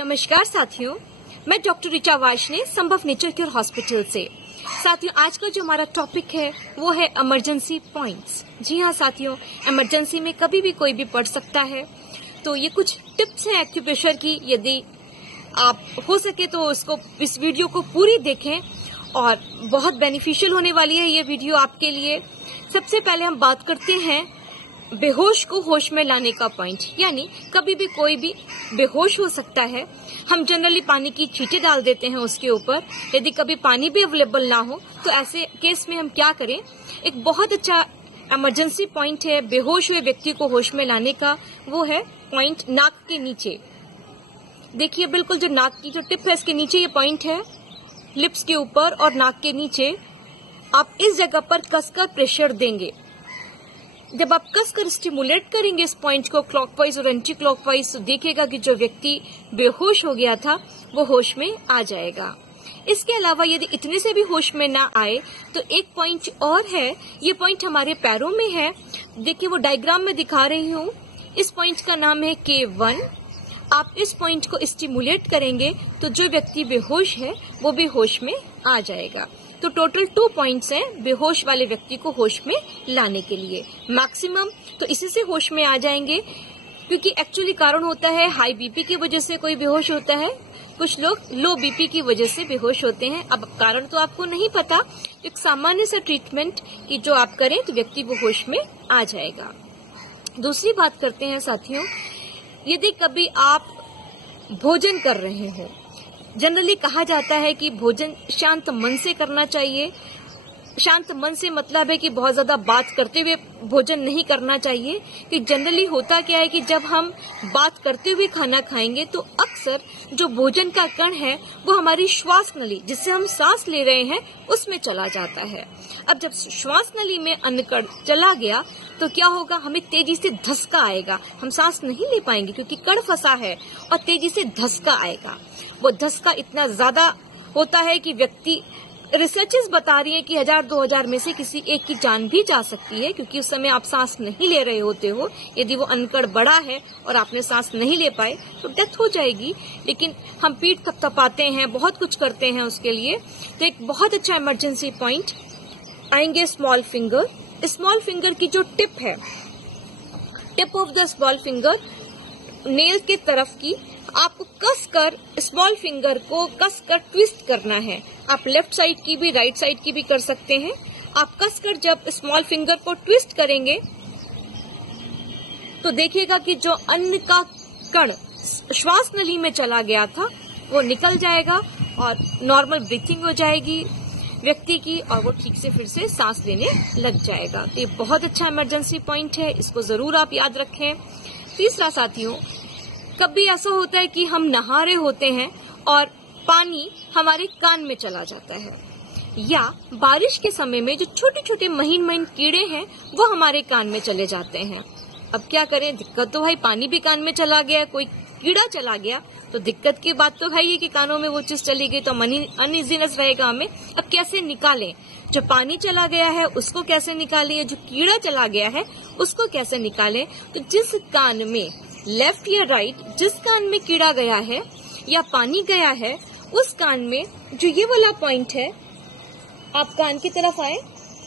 नमस्कार साथियों, मैं डॉक्टर ऋचा वार्ष्णेय संभव नेचर केयर हॉस्पिटल से। साथियों, आज का जो हमारा टॉपिक है वो है इमरजेंसी पॉइंट्स। जी हाँ साथियों, इमरजेंसी में कभी भी कोई भी पड़ सकता है। तो ये कुछ टिप्स हैं एक्यूप्रेशर की। यदि आप हो सके तो इस वीडियो को पूरी देखें और बहुत बेनिफिशियल होने वाली है ये वीडियो आपके लिए। सबसे पहले हम बात करते हैं बेहोश को होश में लाने का पॉइंट, यानी कभी भी कोई भी बेहोश हो सकता है। हम जनरली पानी की छींटे डाल देते हैं उसके ऊपर। यदि कभी पानी भी अवेलेबल ना हो तो ऐसे केस में हम क्या करें, एक बहुत अच्छा इमरजेंसी पॉइंट है बेहोश हुए व्यक्ति को होश में लाने का। वो है पॉइंट नाक के नीचे। देखिए, बिल्कुल जो नाक की जो टिप है इसके नीचे ये पॉइंट है, लिप्स के ऊपर और नाक के नीचे। आप इस जगह पर कसकर प्रेशर देंगे। जब आप कसकर स्टिमुलेट करेंगे इस पॉइंट को क्लॉकवाइज और एंटी क्लॉकवाइज, तो देखिएगा कि जो व्यक्ति बेहोश हो गया था वो होश में आ जाएगा। इसके अलावा यदि इतने से भी होश में ना आए तो एक पॉइंट और है। ये पॉइंट हमारे पैरों में है। देखिए, वो डायग्राम में दिखा रही हूँ। इस पॉइंट का नाम है K1। आप इस पॉइंट को स्टिमुलेट करेंगे तो जो व्यक्ति बेहोश है वो भी होश में आ जाएगा। तो टोटल 2 पॉइंट्स हैं बेहोश वाले व्यक्ति को होश में लाने के लिए। मैक्सिमम तो इसी से होश में आ जाएंगे, क्योंकि एक्चुअली कारण होता है हाई बीपी की वजह से कोई बेहोश होता है, कुछ लोग लो बीपी की वजह से बेहोश होते हैं। अब कारण तो आपको नहीं पता, एक सामान्य सा ट्रीटमेंट की जो आप करें तो व्यक्ति वो होश में आ जाएगा। दूसरी बात करते हैं साथियों, यदि कभी आप भोजन कर रहे हो, जनरली कहा जाता है कि भोजन शांत मन से करना चाहिए। शांत मन से मतलब है कि बहुत ज्यादा बात करते हुए भोजन नहीं करना चाहिए। कि जनरली होता क्या है कि जब हम बात करते हुए खाना खाएंगे तो अक्सर जो भोजन का कण है वो हमारी श्वास नली, जिससे हम सांस ले रहे हैं, उसमें चला जाता है। अब जब श्वास नली में अन्न कण चला गया तो क्या होगा, हमें तेजी से धक्का आएगा। हम सांस नहीं ले पाएंगे क्योंकि कण फंसा है, और तेजी से धक्का आएगा। वो धक्का इतना ज्यादा होता है कि व्यक्ति, रिसर्चेस बता रही है कि 1000-2000 में से किसी एक की जान भी जा सकती है, क्योंकि उस समय आप सांस नहीं ले रहे होते हो। यदि वो अनकड़ बड़ा है और आपने सांस नहीं ले पाए तो डेथ हो जाएगी। लेकिन हम पीठ थपथपाते हैं, बहुत कुछ करते हैं उसके लिए। तो एक बहुत अच्छा इमरजेंसी पॉइंट आएंगे स्मॉल फिंगर। स्मॉल फिंगर की जो टिप है, tip of the small finger nail की तरफ की, आपको कसकर स्मॉल फिंगर को कसकर ट्विस्ट करना है। आप लेफ्ट साइड की भी, राइट साइड की भी कर सकते हैं। आप कसकर जब स्मॉल फिंगर को ट्विस्ट करेंगे तो देखिएगा कि जो अन्न का कण श्वास नली में चला गया था वो निकल जाएगा और नॉर्मल ब्रीथिंग हो जाएगी व्यक्ति की, और वो ठीक से फिर से सांस लेने लग जाएगा। तो ये बहुत अच्छा इमरजेंसी पॉइंट है, इसको जरूर आप याद रखें। तीसरा साथियों, कभी ऐसा होता है कि हम नहा रहे होते हैं और पानी हमारे कान में चला जाता है, या बारिश के समय में जो छोटे छोटे महीन महीन कीड़े हैं वो हमारे कान में चले जाते हैं। अब क्या करें, दिक्कत तो भाई, पानी भी कान में चला गया, कोई कीड़ा चला गया तो दिक्कत की बात तो भाई है कि कानों में वो चीज चली गई तो अनइजीनेस रहेगा हमें। अब कैसे निकालें, जो पानी चला गया है उसको कैसे निकालें, जो कीड़ा चला गया है उसको कैसे निकालें। तो जिस कान में, लेफ्ट या राइट, जिस कान में कीड़ा गया है या पानी गया है उस कान में जो ये वाला पॉइंट है, आप कान की तरफ आए,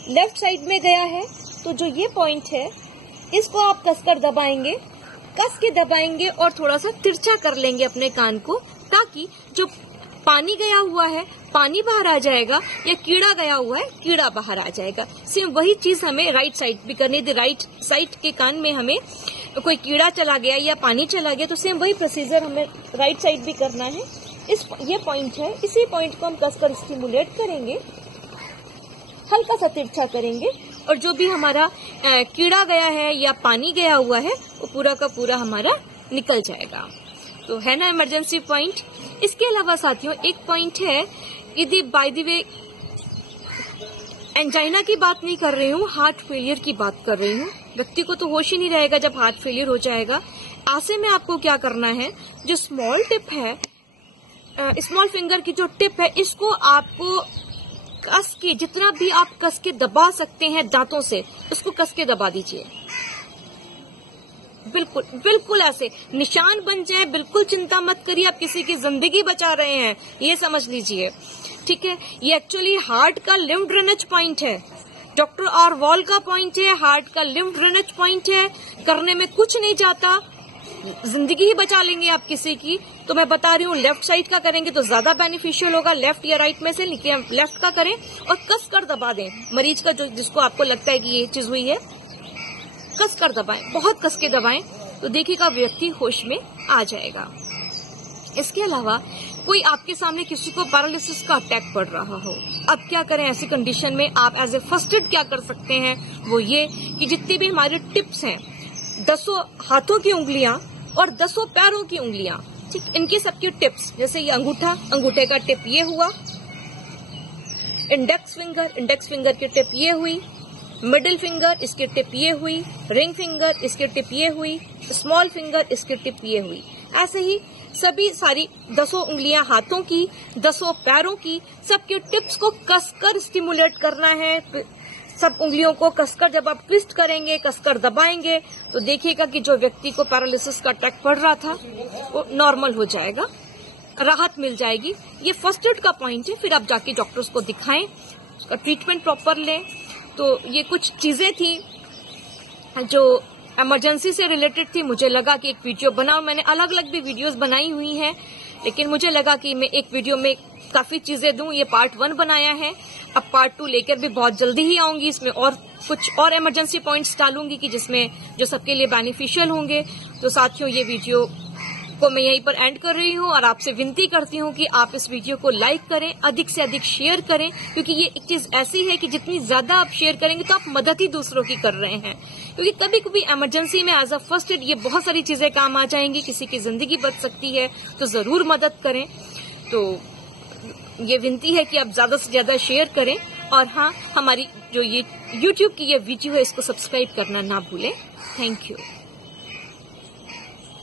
लेफ्ट साइड में गया है तो जो ये पॉइंट है इसको आप कसकर दबाएंगे, कस के दबाएंगे और थोड़ा सा तिरछा कर लेंगे अपने कान को, ताकि जो पानी गया हुआ है पानी बाहर आ जाएगा, या कीड़ा गया हुआ है कीड़ा बाहर आ जाएगा। सेम वही चीज हमें राइट साइड भी करनी थी। राइट साइड के कान में हमें कोई कीड़ा चला गया या पानी चला गया तो सेम वही प्रोसीजर हमें राइट साइड भी करना है। ये पॉइंट है, इसी पॉइंट को हम कसकर स्टिमुलेट करेंगे, हल्का सा तिरछा करेंगे, और जो भी हमारा कीड़ा गया है या पानी गया हुआ है वो पूरा का पूरा हमारा निकल जाएगा। तो है ना इमरजेंसी पॉइंट। इसके अलावा साथियों एक पॉइंट है, यदि बाय द वे एंजाइना की बात नहीं कर रही हूँ, हार्ट फेलियर की बात कर रही हूँ। व्यक्ति को तो होश ही नहीं रहेगा जब हार्ट फेलियर हो जाएगा। ऐसे में आपको क्या करना है, जो स्मॉल टिप है, स्मॉल फिंगर की जो टिप है, इसको आपको कस के, जितना भी आप कस के दबा सकते हैं दांतों से, उसको कस के दबा दीजिए। बिल्कुल बिल्कुल ऐसे निशान बन जाए, बिल्कुल चिंता मत करिए, आप किसी की जिंदगी बचा रहे हैं, ये समझ लीजिए। ठीक है, ये एक्चुअली हार्ट का लिम्फ ड्रेनेज पॉइंट है, डॉक्टर ऑरवॉल का पॉइंट है, हार्ट का लिम्फ ड्रेनेज पॉइंट है। करने में कुछ नहीं जाता, जिंदगी ही बचा लेंगे आप किसी की। तो मैं बता रही हूँ, लेफ्ट साइड का करेंगे तो ज्यादा बेनिफिशियल होगा, लेफ्ट या राइट में से लेफ्ट का करें और कस कर दबा दें मरीज का, जिसको आपको लगता है कि ये चीज हुई है, कस कर दबाएं, बहुत कस के दबाएं, तो देखिएगा व्यक्ति होश में आ जाएगा। इसके अलावा कोई आपके सामने किसी को पैरालिसिस का अटैक पड़ रहा हो, अब क्या करें ऐसी कंडीशन में? आप एज ए फर्स्ट एड क्या कर सकते हैं, वो ये कि जितनी भी हमारे टिप्स हैं, 10 हाथों की उंगलियां और 10 पैरों की उंगलियां, ठीक, इनकी सबकी टिप्स, जैसे ये अंगूठा, अंगूठे का टिप ये हुआ, इंडेक्स फिंगर की टिप ये हुई, मिडिल फिंगर इसकी टिप ये हुई, रिंग फिंगर इसकी टिप ये हुई, स्मॉल फिंगर इसकी टिप ये हुई। ऐसे ही सभी सारी 10 उंगलियां हाथों की, 10 पैरों की, सबके टिप्स को कसकर स्टिमुलेट करना है। सब उंगलियों को कसकर जब आप ट्विस्ट करेंगे, कसकर दबाएंगे, तो देखिएगा कि जो व्यक्ति को पैरालिसिस का अटैक पड़ रहा था वो नॉर्मल हो जाएगा, राहत मिल जाएगी। ये फर्स्ट एड का पॉइंट है। फिर आप जाके डॉक्टर्स को दिखाएं, उसका ट्रीटमेंट प्रॉपर लें। तो ये कुछ चीजें थी जो इमरजेंसी से रिलेटेड थी। मुझे लगा कि एक वीडियो बनाऊं, मैंने अलग अलग भी वीडियोस बनाई हुई हैं, लेकिन मुझे लगा कि मैं एक वीडियो में काफी चीजें दूं। ये पार्ट 1 बनाया है, अब पार्ट 2 लेकर भी बहुत जल्दी ही आऊंगी। इसमें और कुछ और इमरजेंसी पॉइंट्स डालूंगी कि जिसमें जो सबके लिए बेनिफिशियल होंगे। तो साथियों, ये वीडियो को मैं यहीं पर एंड कर रही हूँ और आपसे विनती करती हूँ कि आप इस वीडियो को लाइक करें, अधिक से अधिक शेयर करें, क्योंकि ये एक चीज ऐसी है कि जितनी ज्यादा आप शेयर करेंगे तो आप मदद ही दूसरों की कर रहे हैं। क्योंकि कभी कभी इमरजेंसी में एज अ फर्स्ट एड ये बहुत सारी चीजें काम आ जाएंगी, किसी की जिंदगी बच सकती है, तो जरूर मदद करें। तो ये विनती है कि आप ज्यादा से ज्यादा शेयर करें, और हाँ, हमारी जो ये YouTube की ये वीडियो है, इसको सब्सक्राइब करना ना भूलें। Thank you.